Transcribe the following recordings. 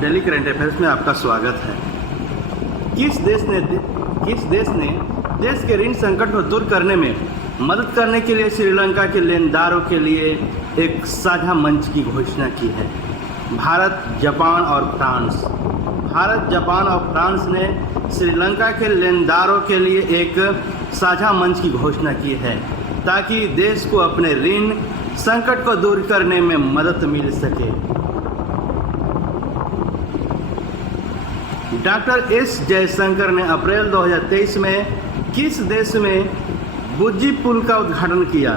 Daily current affairs में आपका स्वागत है। किस देश ने देश के ऋण संकट को दूर करने में मदद करने के लिए श्रीलंका के लेनदारों के लिए एक साझा मंच की घोषणा की है? भारत, जापान और फ्रांस। भारत, जापान और फ्रांस ने श्रीलंका के लेनदारों के लिए एक साझा मंच की घोषणा की है ताकि देश को अपने ऋण संकट को दूर करने में मदद मिल सके। डॉक्टर एस जयशंकर ने अप्रैल 2023 में किस देश में बुज्जी पुल का उद्घाटन किया?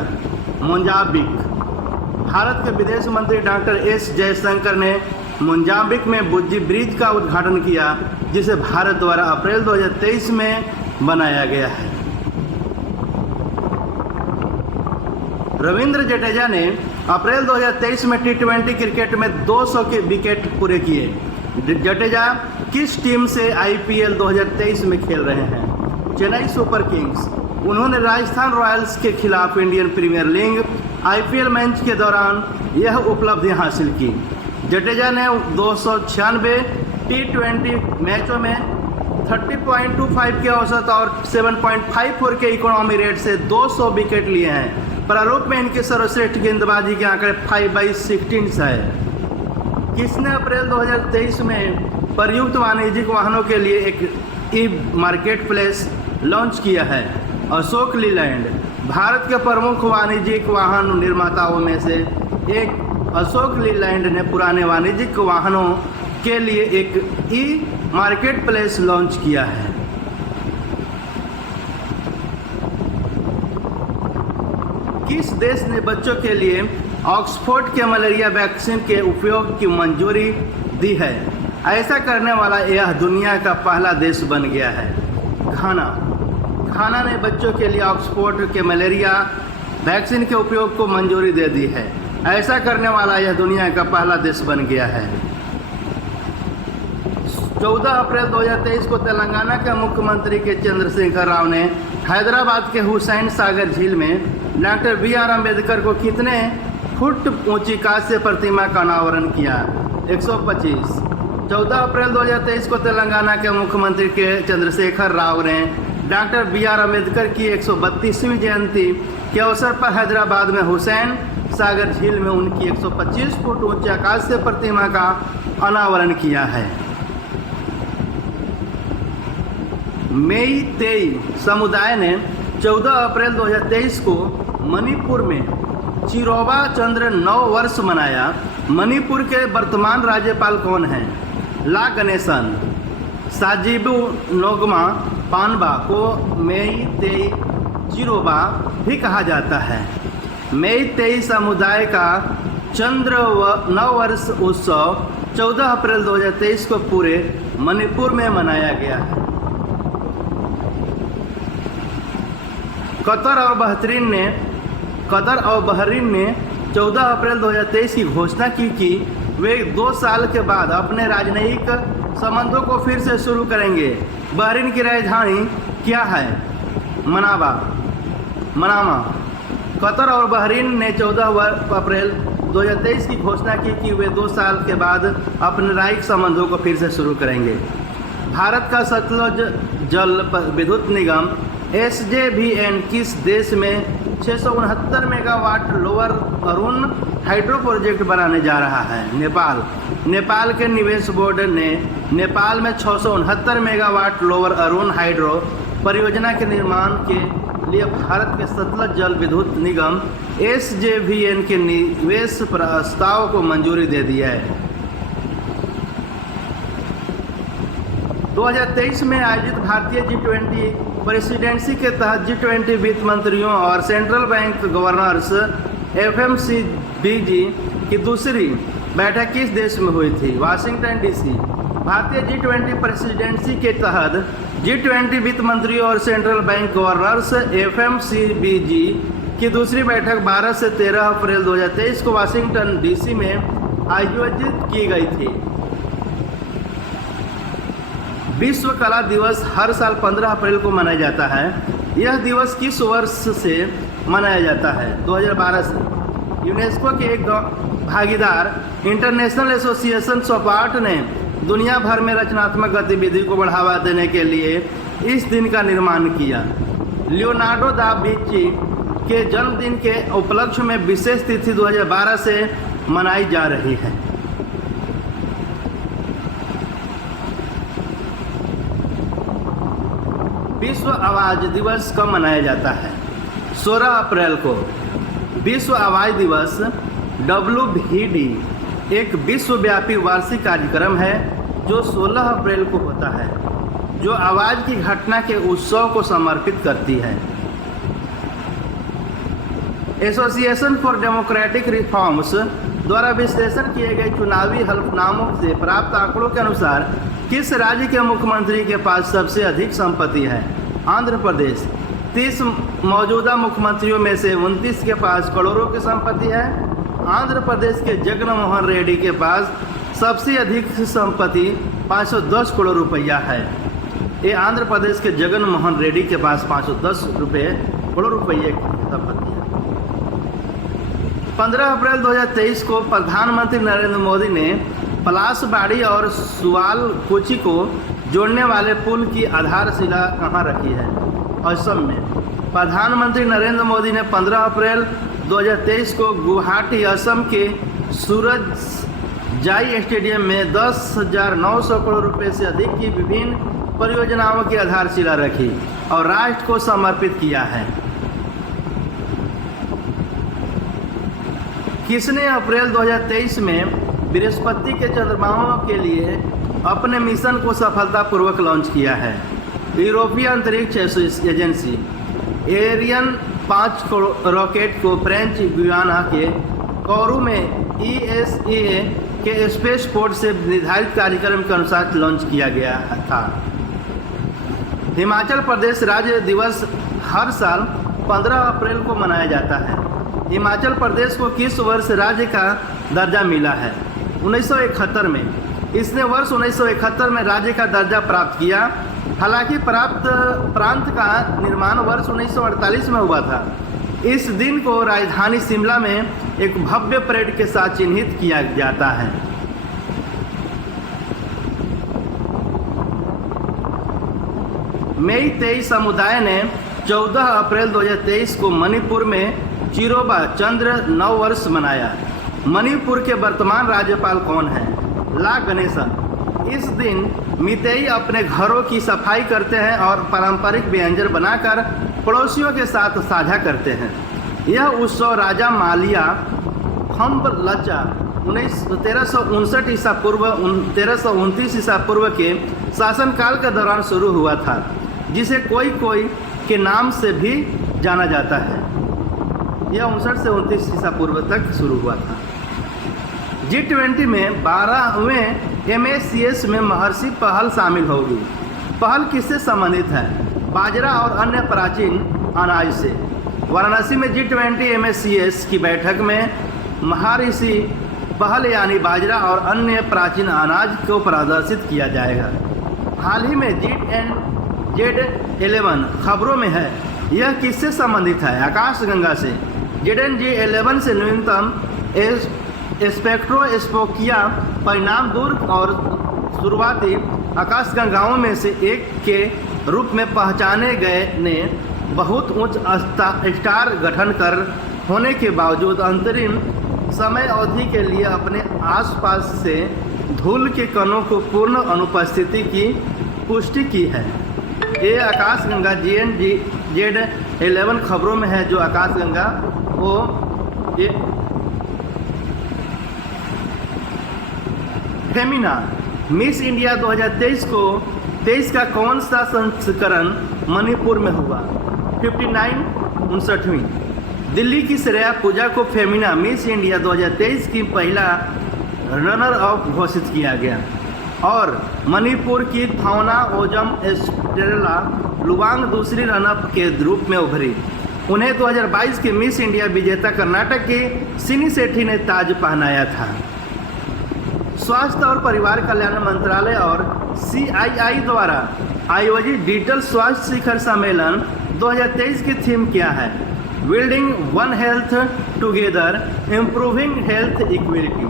मोजाम्बिक। भारत के विदेश मंत्री डॉक्टर एस जयशंकर ने मोजाम्बिक में बुज्जी ब्रिज का उद्घाटन किया, जिसे भारत द्वारा अप्रैल 2023 में बनाया गया है। रविंद्र जडेजा ने अप्रैल 2023 में टी20 क्रिकेट में 200 के विकेट पूरे किए। जडेजा किस टीम से आईपीएल 2023 में खेल रहे हैं? Chennai Super Kings. उन्होंने राजस्थान रॉयल्स के खिलाफ Indian Premier League IPL match के दौरान यह उपलब्धि हासिल की। जडेजा ने 296 टी20 मैचों में 30.25 के औसत और 7.54 के इकोनॉमी रेट से 200 विकेट लिए हैं। प्रारूप में इनके सर्वश्रेष्ठ गेंदबाजी के आंकड़े 5/16 है। किसने अप्रैल 2023 में प्रयुक्त वाणिज्यिक वाहनों के लिए एक ई मार्केट प्लेस लॉन्च किया है? अशोक लीलैंड। भारत के प्रमुख वाणिज्यिक वाहन निर्माताओं में से एक अशोक लीलैंड ने पुराने वाणिज्यिक वाहनों के लिए एक ई मार्केट प्लेस लॉन्च किया है। किस देश ने बच्चों के लिए ऑक्सफोर्ड के मलेरिया वैक्सीन के उपयोग की मंजूरी दी है? ऐसा करने वाला यह दुनिया का पहला देश बन गया है। घाना। घाना ने बच्चों के लिए ऑक्सफोर्ड के मलेरिया वैक्सीन के उपयोग को मंजूरी दे दी है। ऐसा करने वाला यह दुनिया का पहला देश बन गया है। 14 अप्रैल 2023 को तेलंगाना के मुख्यमंत्री के चंद्रशेखर राव ने हैदराबाद के हुसैन सागर झील में डॉक्टर बी.आर. अम्बेडकर को कितने फुट ऊंची कांस्य प्रतिमा का अनावरण किया? 125। 14 अप्रैल 2023 को तेलंगाना के मुख्यमंत्री के चंद्रशेखर राव ने डॉक्टर बी.आर. अम्बेडकर की 132वीं जयंती के अवसर पर हैदराबाद में हुसैन सागर झील में उनकी 125 फुट ऊंची कांस्य प्रतिमा का अनावरण किया है। मेईतेई समुदाय ने 14 अप्रैल 2023 को मणिपुर में चिरोबा चंद्र 9 वर्ष मनाया। मणिपुर के वर्तमान राज्यपाल कौन हैं? ला गणेशन। साजिबू नोगमा पानबा को मेईतेई चिरोबा भी कहा जाता है। मेईतेई समुदाय का चंद्र 9 वर्ष उत्सव 14 अप्रैल 2023 को पूरे मणिपुर में मनाया गया है। कतर और बहरीन ने 14 अप्रैल 2023 की घोषणा की कि वे 2 साल के बाद अपने राजनयिक संबंधों को फिर से शुरू करेंगे। बहरीन की राजधानी क्या है? मनामा। कतर और बहरीन ने 14 अप्रैल 2023 की घोषणा की कि वे 2 साल के बाद अपने राजनयिक संबंधों को फिर से शुरू करेंगे। भारत का सतलुज जल विद्युत निगम SJVN किस देश में 669 megawatt lower Arun hydro project बनाने जा रहा है? नेपाल। नेपाल के निवेश बोर्ड ने नेपाल में 669 मेगावाट लोअर अरुण हाइड्रो परियोजना के निर्माण के लिए भारत के सतलज जल विद्युत निगम SJVN के निवेश प्रस्ताव को मंजूरी दे दी है। 2023 में आयोजित भारतीय G20 प्रेसिडेंसी के तहत G20 वित्त मंत्रियों और सेंट्रल बैंक गवर्नर्स FMCBG की दूसरी बैठक किस देश में हुई थी? Washington DC। भारतीय G20 प्रेसिडेंसी के तहत G20 वित्त मंत्रियों और सेंट्रल बैंक गवर्नर्स FMCBG की दूसरी बैठक 12 से 13 अप्रैल 2023 को वाशिंगटन DC में आयोजित की गई थी। विश्व कला दिवस हर साल 15 अप्रैल को मनाया जाता है। यह दिवस किस वर्ष से मनाया जाता है? 2012 से। यूनेस्को के एक भागीदार इंटरनेशनल एसोसिएशन ऑफ आर्ट ने दुनिया भर में रचनात्मक गतिविधि को बढ़ावा देने के लिए इस दिन का निर्माण किया। लियोनार्डो दा विंची के जन्मदिन के उपलक्ष्य में विशेष तिथि 2012 से मनाई जा रही है। विश्व आवाज़ दिवस कब मनाया जाता है? 16 अप्रैल को। विश्व आवाज़ दिवस WVD एक विश्वव्यापी वार्षिक कार्यक्रम है जो 16 अप्रैल को होता है, जो आवाज़ की घटना के उत्सव को समर्पित करती है। एसोसिएशन फॉर डेमोक्रेटिक रिफॉर्म्स द्वारा विश्लेषण किए गए चुनावी हलफनामों से प्राप्त आंकड़ों के अनुसार किस राज्य के मुख्यमंत्री के पास सबसे अधिक संपत्ति है? आंध्र प्रदेश। 30 मौजूदा मुख्यमंत्रियों में से 29 के पास करोड़ों की संपत्ति है। आंध्र प्रदेश के जगन मोहन रेड्डी के पास सबसे अधिक संपत्ति 510 करोड़ रुपया है। ये आंध्र प्रदेश के जगन मोहन रेड्डी के पास 510 करोड़ रुपये की संपत्ति है। 15 अप्रैल 2023 को प्रधानमंत्री नरेंद्र मोदी ने पलासबाड़ी और सुआलकुची को जोड़ने वाले पुल की आधारशिला कहाँ रखी है? असम में। प्रधानमंत्री नरेंद्र मोदी ने 15 अप्रैल 2023 को गुवाहाटी असम के सूरजजाई स्टेडियम में 10,900 करोड़ रुपए से अधिक की विभिन्न परियोजनाओं की आधारशिला रखी और राष्ट्र को समर्पित किया है। किसने अप्रैल 2023 में बृहस्पति के चंद्रमाओं के लिए अपने मिशन को सफलतापूर्वक लॉन्च किया है? यूरोपीय अंतरिक्ष एजेंसी। एरियन 5 रॉकेट को फ्रेंच गुयाना के कोरू में ESA के स्पेस पोर्ट से निर्धारित कार्यक्रम के अनुसार लॉन्च किया गया था। हिमाचल प्रदेश राज्य दिवस हर साल 15 अप्रैल को मनाया जाता है। हिमाचल प्रदेश को किस वर्ष राज्य का दर्जा मिला है? 1971 में। इसने वर्ष 1971 में राज्य का दर्जा प्राप्त किया। हालांकि प्रांत का निर्माण वर्ष 1948 में हुआ था। इस दिन को राजधानी शिमला में एक भव्य परेड के साथ चिन्हित किया जाता है। मई 23 समुदाय ने 14 अप्रैल 2023 को मणिपुर में चिरोबा चंद्र नव वर्ष मनाया। मणिपुर के वर्तमान राज्यपाल कौन हैं? ला गणेशन। इस दिन मितेई अपने घरों की सफाई करते हैं और पारंपरिक व्यंजन बनाकर पड़ोसियों के साथ साझा करते हैं। यह उत्सव राजा मालिया खम्बलचा 1359 ईसा पूर्व 1329 ईसा पूर्व के शासनकाल के दौरान शुरू हुआ था, जिसे कोई कोई के नाम से भी जाना जाता है। यह 59 से 29 ईसा पूर्व तक शुरू हुआ था। G20 में 12वें MACS में महर्षि पहल शामिल होगी। पहल किससे संबंधित है? बाजरा और अन्य प्राचीन अनाज से। वाराणसी में G20 MACS की बैठक में महर्षि पहल यानी बाजरा और अन्य प्राचीन अनाज को प्रदर्शित किया जाएगा। हाल ही में Z11 खबरों में है। यह किससे संबंधित है? आकाशगंगा से। ZN-J11 से न्यूनतम स्पेक्ट्रोस्कोपिया परिणाम दूर और शुरुआती आकाशगंगाओं में से एक के रूप में पहचाने गए ने बहुत उच्च स्टार गठन कर होने के बावजूद अंतरिम समय अवधि के लिए अपने आसपास से धूल के कणों को पूर्ण अनुपस्थिति की पुष्टि की है। ये आकाशगंगा Z11 खबरों में है। जो आकाशगंगा वो ये फेमिना मिस इंडिया 2023 को 23 का कौन सा संस्करण मणिपुर में हुआ? 59वीं। दिल्ली की श्रेया पूजा को फेमिना मिस इंडिया 2023 की पहला रनर अप घोषित किया गया और मणिपुर की थावना ओजम एस्टेला लुवांग दूसरी रनअप के रूप में उभरी। उन्हें 2022 के मिस इंडिया विजेता कर्नाटक के सिनी सेठी ने ताज पहनाया था। स्वास्थ्य और परिवार कल्याण मंत्रालय और CII द्वारा आयोजित डिजिटल स्वास्थ्य शिखर सम्मेलन 2023 की थीम क्या है? Building one health together, improving health equity.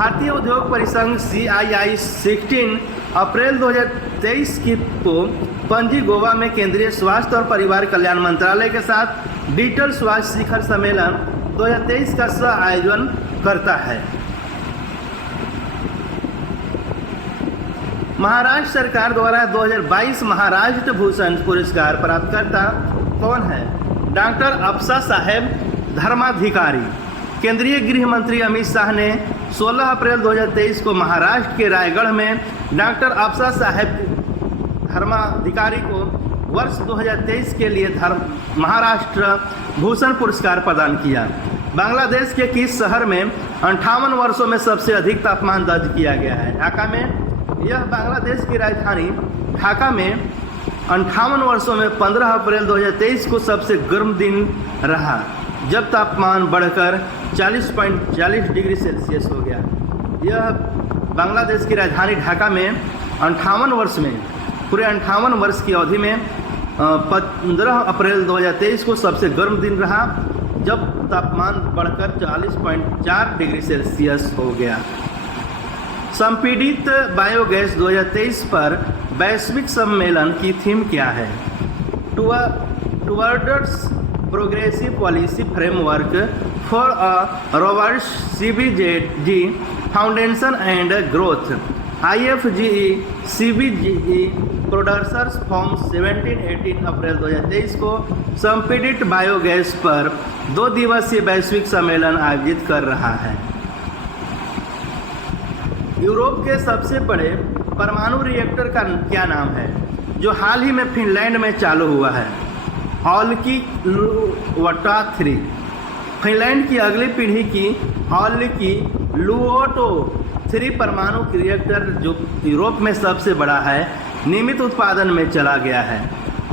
भारतीय उद्योग परिसंघ CII 16 अप्रैल 2023 को पणजी गोवा में केंद्रीय स्वास्थ्य और परिवार कल्याण मंत्रालय के साथ डिजिटल स्वास्थ्य शिखर सम्मेलन 2023 का सह आयोजन करता है। महाराष्ट्र सरकार द्वारा 2022 महाराष्ट्र भूषण पुरस्कार प्राप्तकर्ता कौन है? डॉक्टर अफसा साहेब धर्माधिकारी। केंद्रीय गृह मंत्री अमित शाह ने 16 अप्रैल 2023 को महाराष्ट्र के रायगढ़ में डॉक्टर अफसा साहेब धर्माधिकारी को वर्ष 2023 के लिए महाराष्ट्र भूषण पुरस्कार प्रदान किया। बांग्लादेश के किस शहर में 58 वर्षों में सबसे अधिक तापमान दर्ज किया गया है? ढाका में। यह बांग्लादेश की राजधानी ढाका में 58 वर्षों में 15 अप्रैल 2023 को सबसे गर्म दिन रहा, जब तापमान बढ़कर 40.40 डिग्री सेल्सियस हो गया। यह बांग्लादेश की राजधानी ढाका में 58 वर्ष में पूरे 58 वर्ष की अवधि में 15 अप्रैल 2023 को सबसे गर्म दिन रहा, जब तापमान बढ़कर 40.4 डिग्री सेल्सियस हो गया। संपीड़ित बायोगैस 2023 पर वैश्विक सम्मेलन की थीम क्या है? Towards progressive policy framework for a robust CBG foundation and growth IFGE CBGE producers form 17-18 अप्रैल 2023 को संपीड़ित बायोगैस पर 2 दिवसीय वैश्विक सम्मेलन आयोजित कर रहा है। यूरोप के सबसे बड़े परमाणु रिएक्टर का क्या नाम है, जो हाल ही में फिनलैंड में चालू हुआ है? Olkiluoto 3। फिनलैंड की अगली पीढ़ी की Olkiluoto 3 परमाणु रिएक्टर, जो यूरोप में सबसे बड़ा है, नियमित उत्पादन में चला गया है।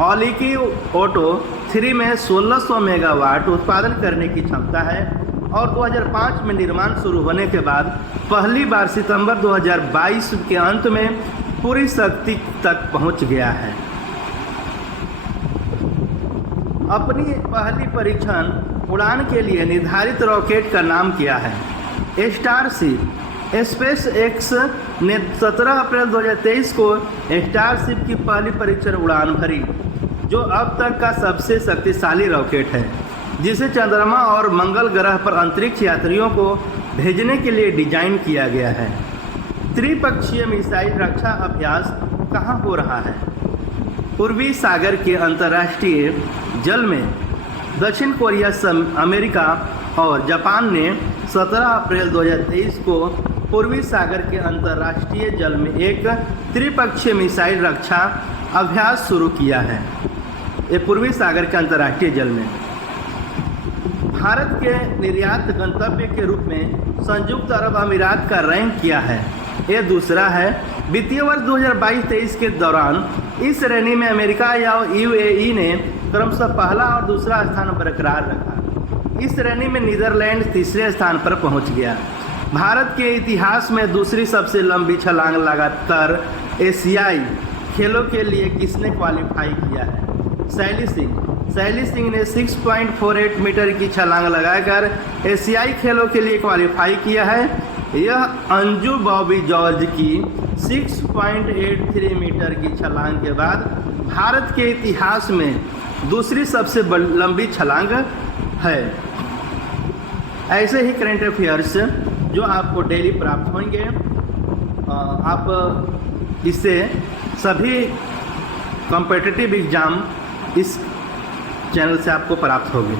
Olkiluoto 3 में 1600 मेगावाट उत्पादन करने की क्षमता है और 2005 में निर्माण शुरू होने के बाद पहली बार सितंबर 2022 के अंत में पूरी शक्ति तक पहुंच गया है। अपनी पहली परीक्षण उड़ान के लिए निर्धारित रॉकेट का नाम क्या है? स्टारशिप। SpaceX ने 17 अप्रैल 2023 को स्टारशिप की पहली परीक्षण उड़ान भरी, जो अब तक का सबसे शक्तिशाली रॉकेट है, जिसे चंद्रमा और मंगल ग्रह पर अंतरिक्ष यात्रियों को भेजने के लिए डिजाइन किया गया है। त्रिपक्षीय मिसाइल रक्षा अभ्यास कहाँ हो रहा है? पूर्वी सागर के अंतर्राष्ट्रीय जल में। दक्षिण कोरिया, अमेरिका और जापान ने 17 अप्रैल 2023 को पूर्वी सागर के अंतर्राष्ट्रीय जल में एक त्रिपक्षीय मिसाइल रक्षा अभ्यास शुरू किया है। ये पूर्वी सागर के अंतर्राष्ट्रीय जल में। भारत के निर्यात गंतव्य के रूप में संयुक्त अरब अमीरात का रैंक क्या है? ये दूसरा है। वित्तीय वर्ष 2022-23 के दौरान इस श्रेणी में अमेरिका या UAE ने क्रमशः पहला और दूसरा स्थान बरकरार रखा। इस श्रेणी में नीदरलैंड तीसरे स्थान पर पहुंच गया। भारत के इतिहास में दूसरी सबसे लंबी छलांग लगातार एशियाई खेलों के लिए किसने क्वालिफाई किया है? शैली सिंह ने 6.48 मीटर की छलांग लगाकर एशियाई खेलों के लिए क्वालिफाई किया है। यह अंजू बॉबी जॉर्ज की 6.83 मीटर की छलांग के बाद भारत के इतिहास में दूसरी सबसे लंबी छलांग है। ऐसे ही करंट अफेयर्स जो आपको डेली प्राप्त होंगे, आप इससे सभी कॉम्पिटिटिव एग्ज़ाम इस चैनल से आपको प्राप्त होगी।